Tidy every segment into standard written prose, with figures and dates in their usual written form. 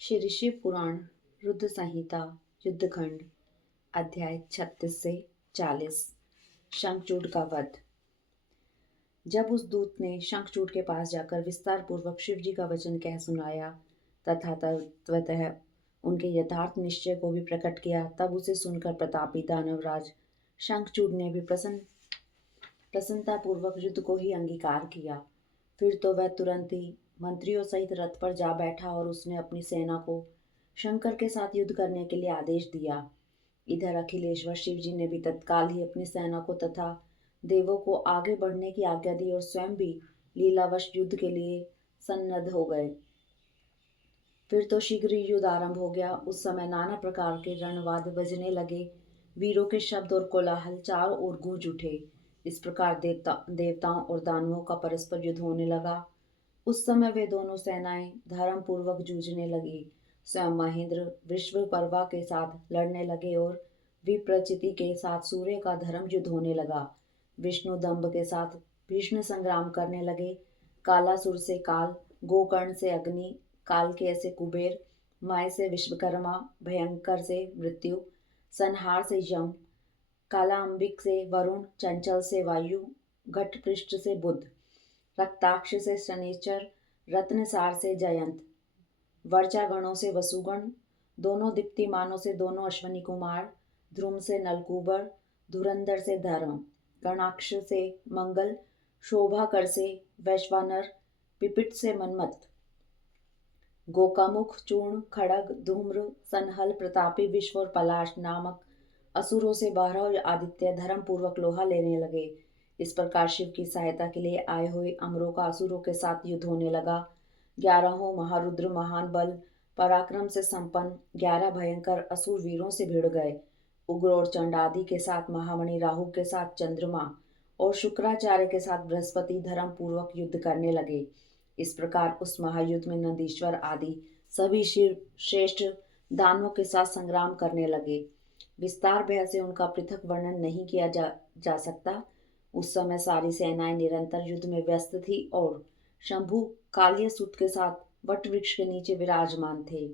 श्री शिव पुराण रुद्र संहिता युद्धखंड अध्याय 36 से 40। शंखचूड का वध। जब उस दूत ने शंखचूड के पास जाकर विस्तार पूर्वक शिव जी का वचन कह सुनाया तथा तत्वतः उनके यथार्थ निश्चय को भी प्रकट किया, तब उसे सुनकर प्रतापी दानवराज शंखचूड ने भी प्रसन्नता पूर्वक युद्ध को ही अंगीकार किया। फिर तो वह तुरंत ही मंत्रियों सहित रथ पर जा बैठा और उसने अपनी सेना को शंकर के साथ युद्ध करने के लिए आदेश दिया। इधर अखिलेश्वर शिव जी ने भी तत्काल ही अपनी सेना को तथा देवों को आगे बढ़ने की आज्ञा दी और स्वयं भी लीलावश युद्ध के लिए सन्नद्ध हो गए। फिर तो शीघ्र ही युद्ध आरंभ हो गया। उस समय नाना प्रकार के रणवाद्य बजने लगे, वीरों के शब्द और कोलाहल चारों ओर गूंज उठे। इस प्रकार देवताओं और दानवों का परस्पर युद्ध होने लगा। उस समय वे दोनों सेनाएं धर्म पूर्वक जूझने लगी। स्वयं महेंद्र विश्वपर्वा के साथ लड़ने लगे और विप्रचिति के साथ सूर्य का धर्म युद्ध होने लगा। विष्णु दंभ के साथ भीष्म संग्राम करने लगे। कालासुर से काल, गोकर्ण से अग्नि, काल के ऐसे कुबेर, माय से विश्वकर्मा, भयंकर से मृत्यु, संहार से यम, कालांबिक से वरुण, चंचल से वायु, घटपृष्ठ से बुध, रक्ताक्ष से शनिचर, रत्नसार से जयंत, वर्चागणों से वसुगण, दोनों दीप्तिमानों से दोनों अश्वनी कुमार, ध्रुम से नलकूबर, धुरंधर से धर्म, गणाक्ष से मंगल, शोभाकर से वैश्वानर, पिपिट से मनमत, गोकामुख, चूर्ण, खड़ग, धूम्र, सनहल, प्रतापी, विश्व और पलाश नामक असुरों से 12 आदित्य धर्म पूर्वक लोहा लेने लगे। इस प्रकार शिव की सहायता के लिए आए हुए अमरों का असुरों के साथ युद्ध होने लगा। 11 महारुद्र महान बल पराक्रम से संपन्न 11 भयंकर असुर वीरों से भिड़ गए। उग्र और चंड आदि के साथ महामणि राहु के साथ चंद्रमा और शुक्राचार्य के साथ बृहस्पति धर्म पूर्वक युद्ध करने लगे। इस प्रकार उस महायुद्ध में नंदीश्वर आदि सभी शिव श्रेष्ठ दानवों के साथ संग्राम करने लगे। विस्तार भय से उनका पृथक वर्णन नहीं किया जा सकता। उस समय सारी सेनाएं निरंतर युद्ध में व्यस्त थी और शंभु कालियसूत के साथ वट वृक्ष के नीचे विराजमान थे।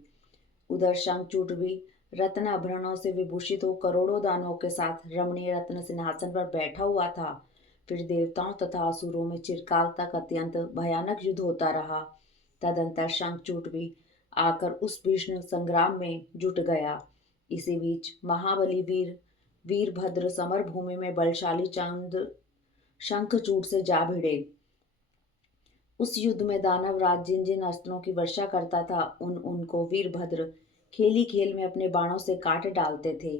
उधर शंखचूड भी रत्नाभरणों से विभूषित हो करोड़ों दानवों के साथ रमणीय रत्न सिंहासन पर बैठा हुआ था। फिर देवताओं तथा असुरों में चिरकाल तक अत्यंत भयानक युद्ध होता रहा। तदंतर शंखचूड भी आकर उस भीषण संग्राम में जुट गया। इसी बीच महाबली वीरभद्र समर भूमि में बलशाली चंद्र शंखचूड से जा भिड़े। उस युद्ध में दानव राज जिन जिन अस्त्रों की वर्षा करता था उनको वीरभद्र खेली खेल में अपने बाणों से काट डालते थे।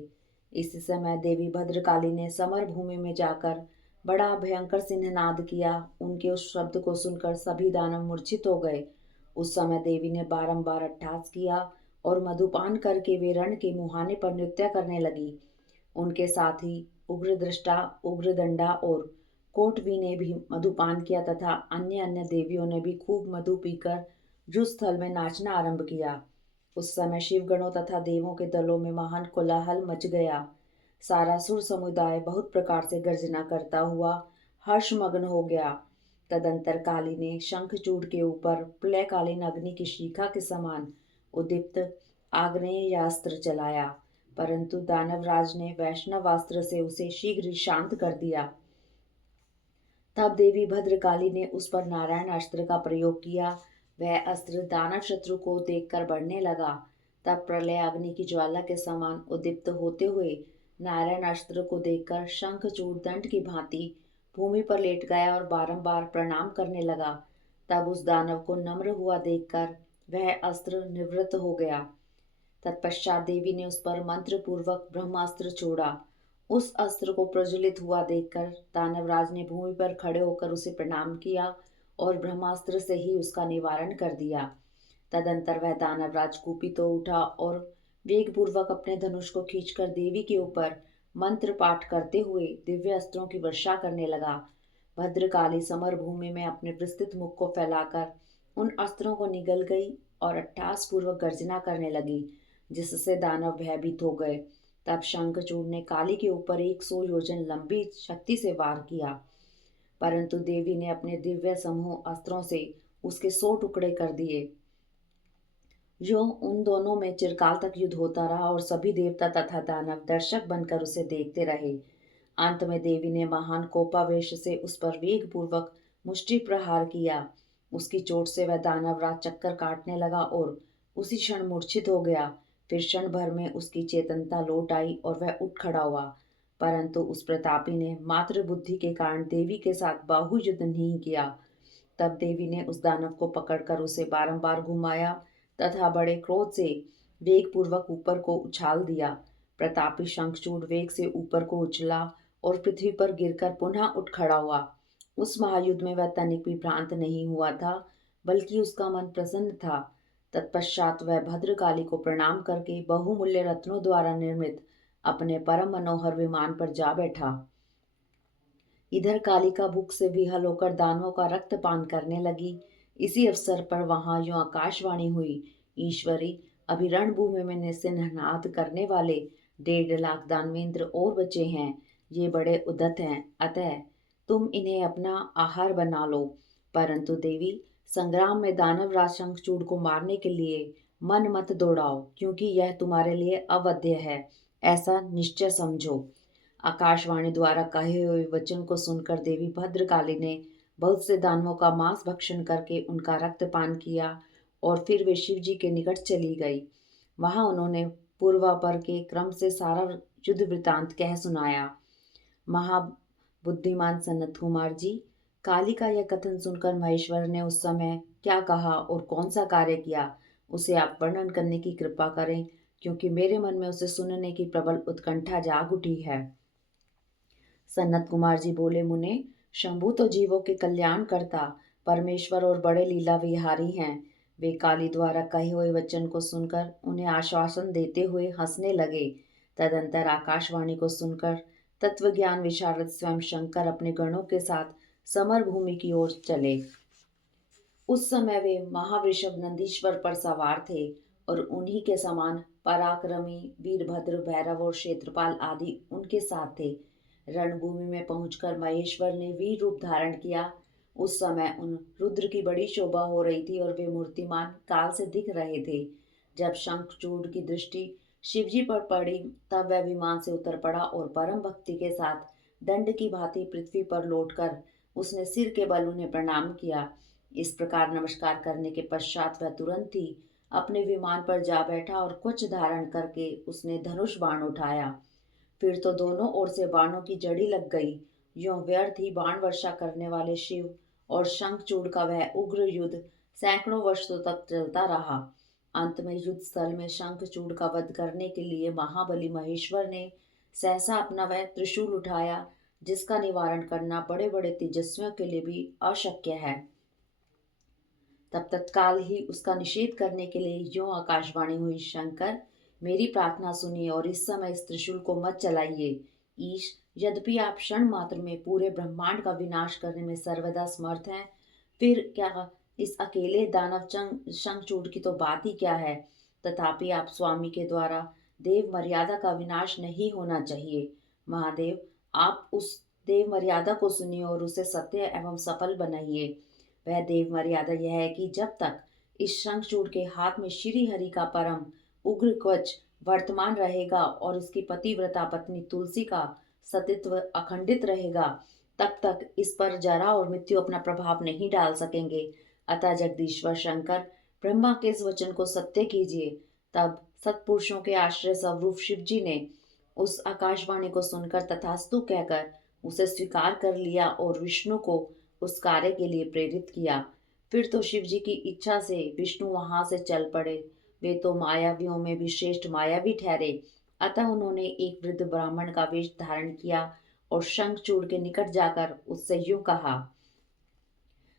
इस समय देवी भद्रकाली ने समर भूमि में जाकर बड़ा भयंकर सिंहनाद किया। उनके उस शब्द को सुनकर सभी दानव मूर्छित हो गए। उस समय देवी ने बारंबार अट्टहास किया और मधुपान करके वे रण के मुहाने पर नृत्य करने लगी। उनके साथ ही उग्रदृष्टा, उग्रदंडा और कोटवी ने भी मधुपान किया तथा अन्य अन्य देवियों ने भी खूब मधु पीकर युद्ध स्थल में नाचना आरंभ किया। उस समय शिवगणों तथा देवों के दलों में महान कोलाहल मच गया। सारा सुर समुदाय बहुत प्रकार से गर्जना करता हुआ हर्षमग्न हो गया। तदंतर काली ने शंखचूड के ऊपर प्रलयकालीन अग्नि की शिखा के समान उद्दीप्त आग्नेयास्त्र चलाया, परंतु दानवराज ने वैष्णवास्त्र से उसे शीघ्र ही शांत कर दिया। तब देवी भद्रकाली ने उस पर नारायण अस्त्र का प्रयोग किया। वह अस्त्र दानव शत्रु को देखकर बढ़ने लगा। तब प्रलय अग्नि की ज्वाला के समान उद्दीप्त होते हुए नारायण अस्त्र को देखकर शंखचूड दंड की भांति भूमि पर लेट गया और बारंबार प्रणाम करने लगा। तब उस दानव को नम्र हुआ देखकर वह अस्त्र निवृत्त हो गया। तत्पश्चात देवी ने उस पर मंत्र पूर्वक ब्रह्मास्त्र छोड़ा। उस अस्त्र को प्रज्वलित हुआ देखकर दानवराज ने भूमि पर खड़े होकर उसे प्रणाम किया और ब्रह्मास्त्र से ही उसका निवारण कर दिया। तदंतर वह दानवराज कुपित हो उठा और वेगपूर्वक अपने धनुष को खींचकर देवी के ऊपर मंत्र पाठ करते हुए दिव्य अस्त्रों की वर्षा करने लगा। भद्रकाली समर भूमि में अपने विस्तृत मुख को फैलाकर उन अस्त्रों को निगल गई और अट्टहास पूर्वक गर्जना करने लगी, जिससे दानव भयभीत हो गए। तब शंखचूड ने काली के ऊपर 100 योजन लंबी शक्ति से वार किया, परंतु देवी ने अपने दिव्य समूह अस्त्रों से उसके 100 टुकड़े कर दिए। यूं उन दोनों में चिरकाल तक युद्ध होता रहा और सभी देवता तथा दानव दर्शक बनकर उसे देखते रहे। अंत में देवी ने महान कोपावेश से उस पर वेग पूर्वक मुष्टि प्रहार किया। उसकी चोट से वह दानव राज चक्कर काटने लगा और उसी क्षण मूर्छित हो गया। फिर क्षण भर में उसकी चेतनता लौट आई और वह उठ खड़ा हुआ, परंतु उस प्रतापी ने मात्र बुद्धि के कारण देवी के साथ बाहु युद्ध नहीं किया। तब देवी ने उस दानव को पकड़कर उसे बारंबार घुमाया तथा बड़े क्रोध से वेग पूर्वक ऊपर को उछाल दिया। प्रतापी शंखचूड़ वेग से ऊपर को उछला और पृथ्वी पर गिरकर पुनः उठ खड़ा हुआ। उस महायुद्ध में वह तनिक भी भ्रांत नहीं हुआ था, बल्कि उसका मन प्रसन्न था। तत्पश्चात वह भद्रकाली को प्रणाम करके बहुमूल्य रत्नों द्वारा निर्मित अपने परम मनोहर विमान पर जा बैठा। इधर कालिका भूख से विहल होकर दानवों का रक्त पान करने लगी। इसी अवसर पर वहां यूं आकाशवाणी हुई, ईश्वरी, अभी रणभूमि में सिंहनाद करने वाले 1.5 लाख दानवेंद्र और बचे हैं। ये बड़े उद्धत हैं, अतः तुम इन्हें अपना आहार बना लो। परंतु देवी, संग्राम में दानव राज शंखचूड़ को मारने के लिए मन मत दौड़ाओ, क्योंकि यह तुम्हारे लिए अवध्य है, ऐसा निश्चय समझो। आकाशवाणी द्वारा कहे हुए वचन को सुनकर देवी भद्रकाली ने बहुत से दानवों का मांस भक्षण करके उनका रक्तपान किया और फिर वे शिव जी के निकट चली गई। वहां उन्होंने पूर्वापर के क्रम से सारा युद्ध वृतांत कह सुनाया। महाबुद्धिमान सनत कुमार जी, काली का यह कथन सुनकर महेश्वर ने उस समय क्या कहा और कौन सा कार्य किया, उसे आप वर्णन करने की कृपा करें, क्योंकि मेरे मन में उसे सुनने की प्रबल उत्कंठा जाग उठी है। सनत कुमार जी बोले, मुने, शंभु तो जीवों के कल्याण करता परमेश्वर और बड़े लीला विहारी हैं। वे काली द्वारा कहे हुए वचन को सुनकर उन्हें आश्वासन देते हुए हंसने लगे। तदंतर आकाशवाणी को सुनकर तत्वज्ञान विशारद स्वयं शंकर अपने गणों के साथ समर भूमि की ओर चले। उस समय वे महावृषभ नंदीश्वर पर सवार थे और उन्हीं के समान पराक्रमी वीरभद्र, भैरव और क्षेत्रपाल आदि उनके साथ थे। रणभूमि में पहुंचकर महेश्वर ने वीर रूप धारण किया। उस समय उन रुद्र की बड़ी शोभा हो रही थी और वे मूर्तिमान काल से दिख रहे थे। जब शंखचूड़ की दृष्टि शिवजी पर पड़ी, तब वह विमान से उतर पड़ा और परम भक्ति के साथ दंड की भांति पृथ्वी पर लौटकर उसने सिर के बल उन्हें प्रणाम किया। इस प्रकार नमस्कार करने के पश्चात वह तुरंत ही अपने विमान पर जा बैठा और कुछ धारण करके उसने धनुष बाण उठाया। फिर तो दोनों ओर से बाणों की जड़ी लग गई। यूं व्यर्थ ही बाण वर्षा करने वाले शिव और शंखचूड़ का वह उग्र युद्ध सैकड़ों वर्षों तक चलता रहा। अंत में युद्ध स्थल में शंखचूड़ का वध करने के लिए महाबली महेश्वर ने सहसा अपना वह त्रिशूल उठाया, जिसका निवारण करना बड़े बड़े तेजस्वियों के लिए भी अशक्य है। तब तत्काल ही उसका निषेध करने के लिए यूं आकाशवाणी हुई, शंकर, मेरी प्रार्थना सुनिए और इस समय इस त्रिशूल को मत चलाइए। ईश, यद्यपि आप क्षण मात्र में पूरे ब्रह्मांड का विनाश करने में सर्वदा समर्थ हैं, फिर क्या इस अकेले दानव शंखचूड़ की तो बात ही क्या है। तथापि आप स्वामी के द्वारा देव मर्यादा का विनाश नहीं होना चाहिए। महादेव, आप उस देव मर्यादा को सुनिए और उसे सत्य एवं सफल बनाइए। वह देव मर्यादा यह है कि जब तक इस शंखचूड़ के हाथ में श्री हरि का परम उग्र कवच वर्तमान रहेगा और इसकी पतिव्रता पत्नी तुलसी का सतीत्व अखंडित रहेगा, तब तक इस पर जरा और मृत्यु अपना प्रभाव नहीं डाल सकेंगे। अतः जगदीश्वर शंकर, ब्रह्मा के इस वचन को सत्य कीजिए। तब सत्पुरुषों के आश्रय स्वरूप शिव जी ने उस आकाशवाणी को सुनकर तथास्तु कहकर उसे स्वीकार कर लिया और विष्णु को उस कार्य के लिए प्रेरित किया। फिर तो शिव जी की इच्छा से विष्णु वहां से चल पड़े। वे तो मायावियों में भी श्रेष्ठ मायावी ठहरे। अतः उन्होंने एक वृद्ध ब्राह्मण का वेश धारण किया और शंखचूड़ के निकट जाकर उससे यूं कहा,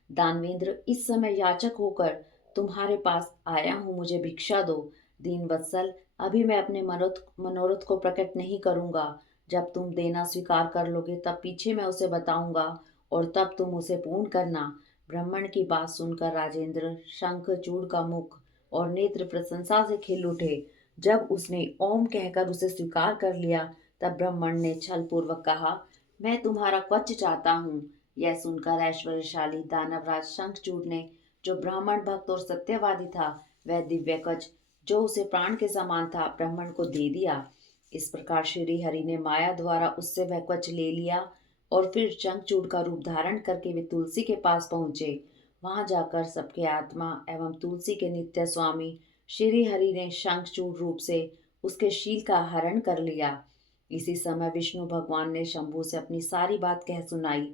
दानवेंद्र, इस समय याचक होकर तुम्हारे पास आया हूं, मुझे भिक्षा दो। दीन वत्सल, अभी मैं अपने मनोरथ को प्रकट नहीं करूंगा। जब तुम देना स्वीकार कर लोगे, तब पीछे मैं उसे बताऊंगा और तब तुम उसे पूर्ण करना। ब्राह्मण की बात सुनकर राजेंद्र शंखचूड़ का मुख और नेत्र प्रशंसा से खिल उठे। जब उसने ओम कहकर उसे स्वीकार कर लिया, तब ब्राह्मण ने छल पूर्वक कहा, मैं तुम्हारा कवच चाहता हूँ। यह सुनकर ऐश्वर्यशाली दानवराज शंखचूड़ ने, जो ब्राह्मण भक्त और सत्यवादी था, वह दिव्य कवच जो उसे प्राण के समान था ब्राह्मण को दे दिया। इस प्रकार श्री हरि ने माया द्वारा उससे वह कवच ले लिया और फिर शंखचूड़ का रूप धारण करके वे तुलसी के पास पहुंचे। वहां जाकर सबके आत्मा एवं तुलसी के नित्य स्वामी श्री हरि ने शंखचूड़ रूप से उसके शील का हरण कर लिया। इसी समय विष्णु भगवान ने शंभु से अपनी सारी बात कह सुनाई।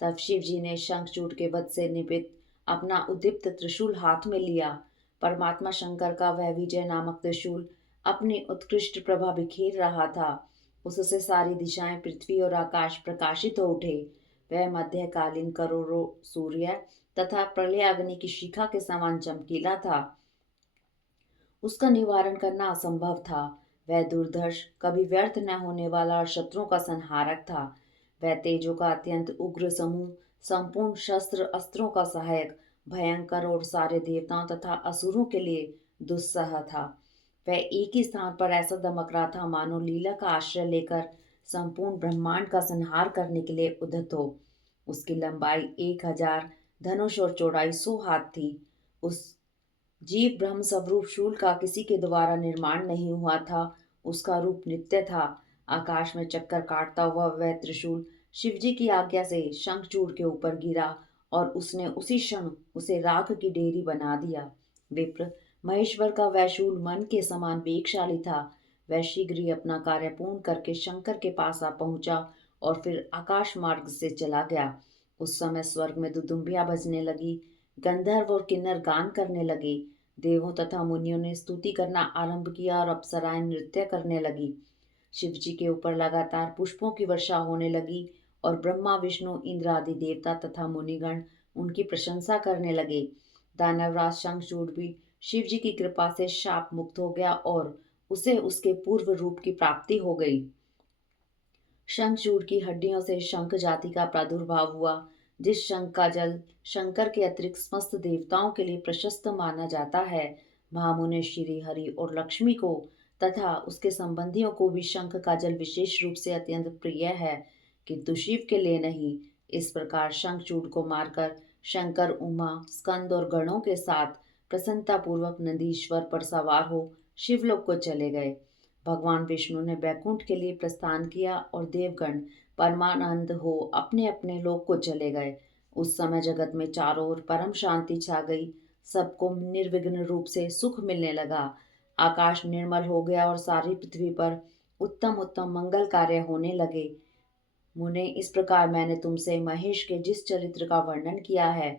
तब शिव जी ने शंखचूड़ के वध से निमित्त अपना उद्दीप्त त्रिशूल हाथ में लिया। परमात्मा शंकर का वह विजय नामक त्रिशूल अपनी उत्कृष्ट प्रभा बिखेर रहा था। उससे सारी दिशाएं, पृथ्वी और आकाश प्रकाशित हो उठे। वह मध्यकालीन करोड़ों सूर्य तथा प्रलयाग्नि की शिखा के समान चमकीला था। उसका निवारण करना असंभव था। वह दुर्धर्ष, कभी व्यर्थ न होने वाला और शत्रुओं का संहारक था। वह तेजों का अत्यंत उग्र समूह, संपूर्ण शस्त्र अस्त्रों का सहायक, भयंकर और सारे देवताओं तथा असुरों के लिए दुस्सह था। वह एक ही स्थान पर ऐसा दमक रहा था मानो लीला का आश्रय लेकर संपूर्ण ब्रह्मांड का संहार करने के लिए उद्यत हो। उसकी लंबाई 1000 धनुष और चौड़ाई 100 हाथ थी। उस जीव ब्रह्म स्वरूप शूल का किसी के द्वारा निर्माण नहीं हुआ था। उसका रूप नित्य था। आकाश में चक्कर काटता हुआ वह त्रिशूल शिवजी की आज्ञा से शंखचूड़ के ऊपर गिरा और उसने उसी क्षण उसे राख की डेरी बना दिया। विप्र, महेश्वर का वह शूल मन के समान वेगशाली था। वह शीघ्र ही अपना कार्य पूर्ण करके शंकर के पास आ पहुंचा और फिर आकाश मार्ग से चला गया। उस समय स्वर्ग में दुदुम्बियां बजने लगी, गंधर्व और किन्नर गान करने लगे, देवों तथा मुनियों ने स्तुति करना आरंभ किया और अप्सराएं नृत्य करने लगी। शिव जी के ऊपर लगातार पुष्पों की वर्षा होने लगी और ब्रह्मा, विष्णु, इंद्र आदि देवता तथा मुनिगण उनकी प्रशंसा करने लगे। दानवराज शंखचूड़ भी शिव जी की कृपा से शाप मुक्त हो गया और उसे उसके पूर्व रूप की प्राप्ति हो गई। शंखचूड़ की हड्डियों से शंख जाति का प्रादुर्भाव हुआ। जिस शंख का जल शंकर के अतिरिक्त समस्त देवताओं के लिए प्रशस्त माना जाता है, महामुनि श्री हरि और लक्ष्मी को तथा उसके संबंधियों को भी शंख का जल विशेष रूप से अत्यंत प्रिय है, किंतु शिव के लिए नहीं। इस प्रकार शंखचूड़ को मारकर शंकर उमा, स्कंद और गणों के साथ प्रसन्नतापूर्वक नंदीश्वर पर सवार हो शिवलोक को चले गए। भगवान विष्णु ने बैकुंठ के लिए प्रस्थान किया और देवगण परमानंद हो अपने अपने लोक को चले गए। उस समय जगत में चारों ओर परम शांति छा गई। सबको निर्विघ्न रूप से सुख मिलने लगा। आकाश निर्मल हो गया और सारी पृथ्वी पर उत्तम उत्तम मंगल कार्य होने लगे। मुने, इस प्रकार मैंने तुमसे महेश के जिस चरित्र का वर्णन किया है,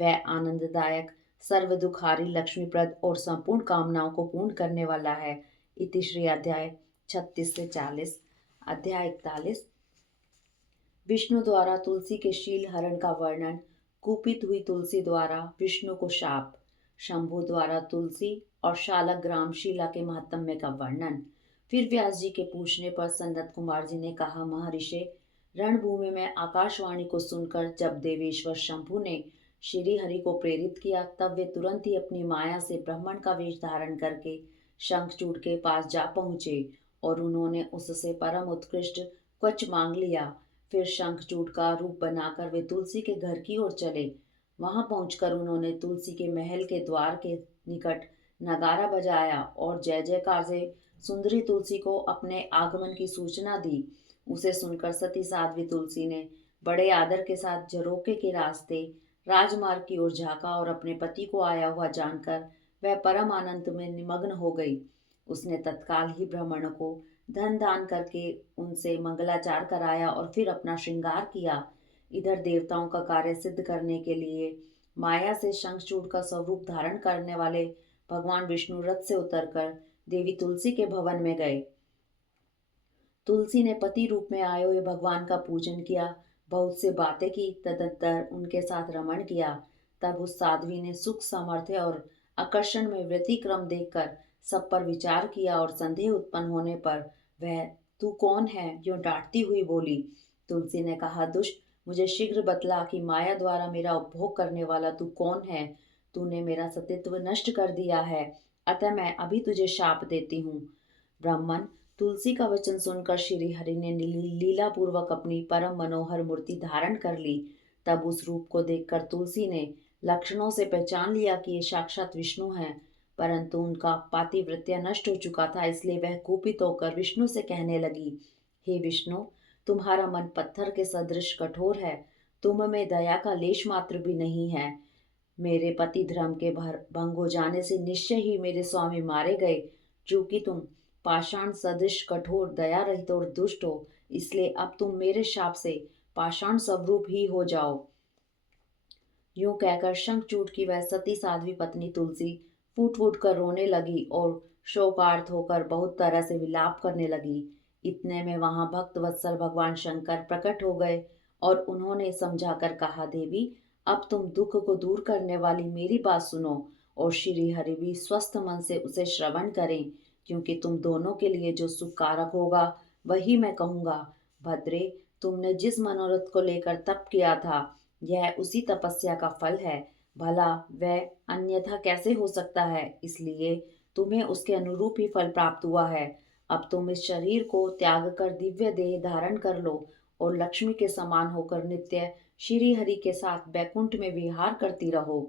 वह आनंददायक, सर्व दुखारी, लक्ष्मीप्रद और संपूर्ण कामनाओं को पूर्ण करने वाला है। इति श्री अध्याय 36 से 40। अध्याय 41। विष्णु द्वारा तुलसी के शील हरण का वर्णन। कुपित हुई तुलसी द्वारा विष्णु को शाप। शंभु द्वारा तुलसी और शालग्राम शीला के महात्म्य का वर्णन। फिर व्यास जी के पूछने पर सनत कुमार जी ने कहा, महर्षि, रणभूमि में आकाशवाणी को सुनकर जब देवेश्वर शंभु ने श्री हरि को प्रेरित किया, तब वे तुरंत ही अपनी माया से ब्राह्मण का वेश धारण करके शंखचूड़ के पास जा पहुंचे और उन्होंने उससे परम उत्कृष्ट कवच मांग लिया। फिर शंखचूड़ का रूप बनाकर वे तुलसी के घर की ओर चले। वहां पहुंचकर उन्होंने तुलसी के महल के द्वार के निकट नगारा बजाया और जय जयकार से सुंदरी तुलसी को अपने आगमन की सूचना दी। उसे सुनकर सती साध्वी तुलसी ने बड़े आदर के साथ झरोखे के रास्ते राजमार्ग की ओर झांका और अपने पति को आया हुआ जानकर वह परम आनंद में निमग्न हो गई। उसने तत्काल ही ब्राह्मणों को धन दान करके उनसे मंगलाचार कराया और फिर अपना श्रृंगार किया। इधर देवताओं का कार्य सिद्ध करने के लिए माया से शंखचूड़ का स्वरूप धारण करने वाले भगवान विष्णु रथ से उतरकर देवी तुलसी के भवन में गए। तुलसी ने पति रूप में आए हुए भगवान का पूजन किया, बहुत से बातें की, तदंतर उनके साथ रमण किया। तब उस साध्वी ने सुख, सामर्थ्य और आकर्षण में व्यतिक्रम देखकर सब पर विचार किया और संदेह उत्पन्न होने पर वह, तू कौन है, यूं डांटती हुई बोली। तुलसी ने कहा, दुष्ट, मुझे शीघ्र बतला कि माया द्वारा मेरा उपभोग करने वाला तू कौन है। तूने मेरा सतीत्व नष्ट कर दिया है, अतः मैं अभी तुझे शाप देती हूँ। ब्राह्मण, तुलसी का वचन सुनकर श्री हरि ने लीला पूर्वक अपनी परम मनोहर मूर्ति धारण कर ली। तब उस रूप को देखकर तुलसी ने लक्षणों से पहचान लिया कि ये साक्षात विष्णु हैं, परंतु उनका पातिव्रत्य नष्ट हो चुका था, इसलिए वह कुपित होकर विष्णु से कहने लगी, हे विष्णु, तुम्हारा मन पत्थर के सदृश कठोर है, तुम में दया का लेश मात्र भी नहीं है। मेरे पति धर्म के भंग हो जाने से निश्चय ही मेरे स्वामी मारे गए। चूंकि तुम पाषाण सदृश कठोर, दया रहित और दुष्ट हो, इसलिए अब तुम मेरे शाप से पाषाण स्वरूप ही हो जाओ। यूं कहकर शंखचूड़ की वह सती साध्वी पत्नी तुलसी फूट फूट कर रोने लगी और शोकार्त होकर बहुत तरह से विलाप करने लगी। इतने में वहां भक्त वत्सल भगवान शंकर प्रकट हो गए और उन्होंने समझाकर कहा, देवी, अब तुम दुख को दूर करने वाली मेरी बात सुनो और श्री हरि भी स्वस्थ मन से उसे श्रवण करें, क्योंकि तुम दोनों के लिए जो सुखकारक होगा वही मैं कहूँगा। भद्रे, तुमने जिस मनोरथ को लेकर तप किया था, यह उसी तपस्या का फल है। भला वह अन्यथा कैसे हो सकता है, इसलिए तुम्हें उसके अनुरूप ही फल प्राप्त हुआ है। अब तुम इस शरीर को त्याग कर दिव्य देह धारण कर लो और लक्ष्मी के समान होकर नित्य श्री हरि के साथ बैकुंठ में विहार करती रहो।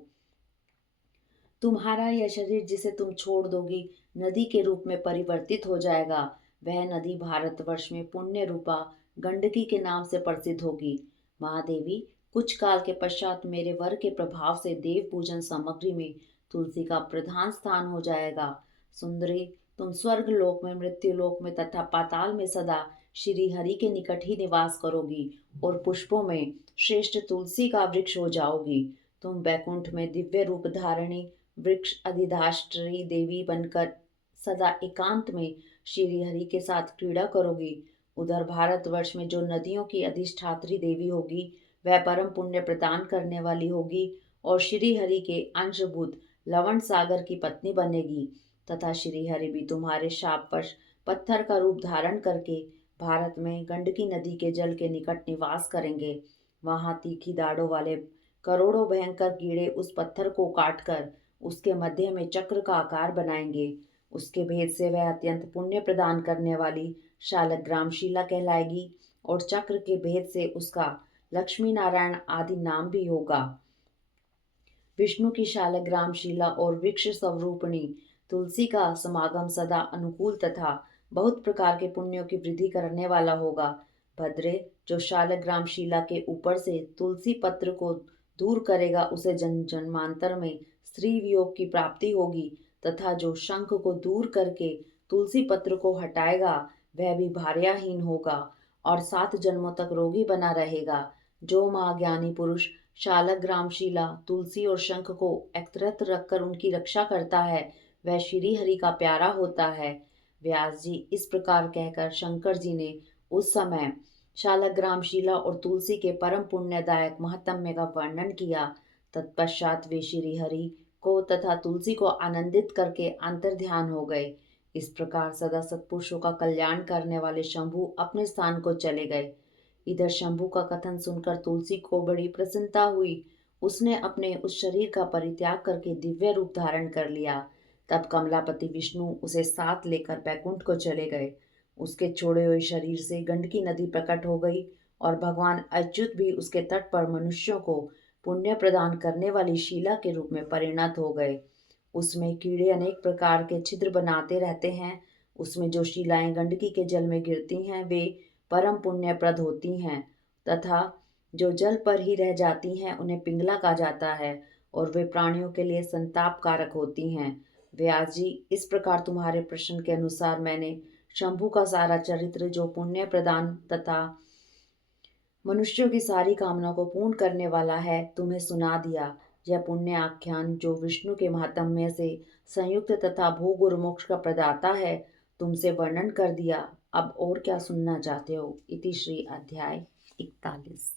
तुम्हारा यह शरीर जिसे तुम छोड़ दोगी नदी के रूप में परिवर्तित हो जाएगा। वह नदी भारतवर्ष में पुण्य रूपा गंडकी के नाम से प्रसिद्ध होगी। महादेवी, कुछ काल के पश्चात मेरे वर के प्रभाव से देव पूजन सामग्री में तुलसी का प्रधान स्थान हो जाएगा। सुंदरी, तुम स्वर्ग लोक में, मृत्यु लोक में तथा पाताल में सदा श्री हरि के निकट ही निवास करोगी और पुष्पों में श्रेष्ठ तुलसी का वृक्ष हो जाओगी। तुम बैकुंठ में दिव्य रूप धारणी वृक्ष अधिधात्री देवी बनकर सदा एकांत में श्री हरि के साथ क्रीड़ा करोगी। उधर भारतवर्ष में जो नदियों की अधिष्ठात्री देवी होगी, वह परम पुण्य प्रदान करने वाली होगी और श्री हरि के अंशभूत लवण सागर की पत्नी बनेगी तथा श्री हरि भी तुम्हारे शापवश पत्थर का रूप धारण करके भारत में गंडकी नदी के जल के निकट निवास करेंगे। वहां तीखी दाढ़ों वाले करोड़ों भयंकर कीड़े उस पत्थर को काटकर उसके मध्य में चक्र का आकार बनाएंगे। उसके भेद से वह अत्यंत पुण्य प्रदान करने वाली शालग्राम शिला कहलाएगी और चक्र के भेद से उसका लक्ष्मी नारायण आदि नाम भी होगा। विष्णु की शालग्राम शिला और वृक्ष स्वरूपिणी तुलसी का समागम सदा अनुकूल तथा बहुत प्रकार के पुण्यों की वृद्धि करने वाला होगा। भद्रे, जो शालग्राम शिला के ऊपर से तुलसी पत्र को दूर करेगा, उसे जन्म जन्मांतर में स्त्री वियोग की प्राप्ति होगी तथा जो शंख को दूर करके तुलसी पत्र को हटाएगा, वह भी भार्याहीन होगा और 7 जन्मों तक रोगी बना रहेगा। जो महाज्ञानी पुरुष शालग्राम शिला, तुलसी और शंख को एकत्र रखकर उनकी रक्षा करता है, वह श्री हरि का प्यारा होता है। व्यास जी, इस प्रकार कहकर शंकर जी ने उस समय शालग्राम शिला और तुलसी के परम पुण्यदायक महात्म्य का वर्णन किया। तत्पश्चात वे श्री हरि को तथा तुलसी को आनंदित करके अंतर्ध्यान हो गए। इस प्रकार सदा सत्पुरुषों का कल्याण करने वाले शंभु अपने स्थान को चले गए। इधर शंभु का कथन सुनकर तुलसी को बड़ी प्रसन्नता हुई। उसने अपने उस शरीर का परित्याग करके दिव्य रूप धारण कर लिया। तब कमलापति विष्णु उसे साथ लेकर बैकुंठ को चले गए। उसके छोड़े हुए शरीर से गंडकी नदी प्रकट हो गई और भगवान अच्युत भी उसके तट पर मनुष्यों को पुण्य प्रदान करने वाली शिला के रूप में परिणत हो गए। उसमें कीड़े अनेक प्रकार के छिद्र बनाते रहते हैं। उसमें जो शिलाएं गंडकी के जल में गिरती हैं, वे परम पुण्यप्रद होती हैं तथा जो जल पर ही रह जाती हैं, उन्हें पिंगला कहा जाता है और वे प्राणियों के लिए संताप कारक होती हैं। व्यास जी, इस प्रकार तुम्हारे प्रश्न के अनुसार मैंने शंभु का सारा चरित्र, जो पुण्य प्रदान तथा मनुष्यों की सारी कामनाओं को पूर्ण करने वाला है, तुम्हें सुना दिया। यह पुण्य आख्यान, जो विष्णु के महात्म्य से संयुक्त तथा भोग और मोक्ष का प्रदाता है, तुमसे वर्णन कर दिया। अब और क्या सुनना चाहते हो? इति श्री अध्याय 41।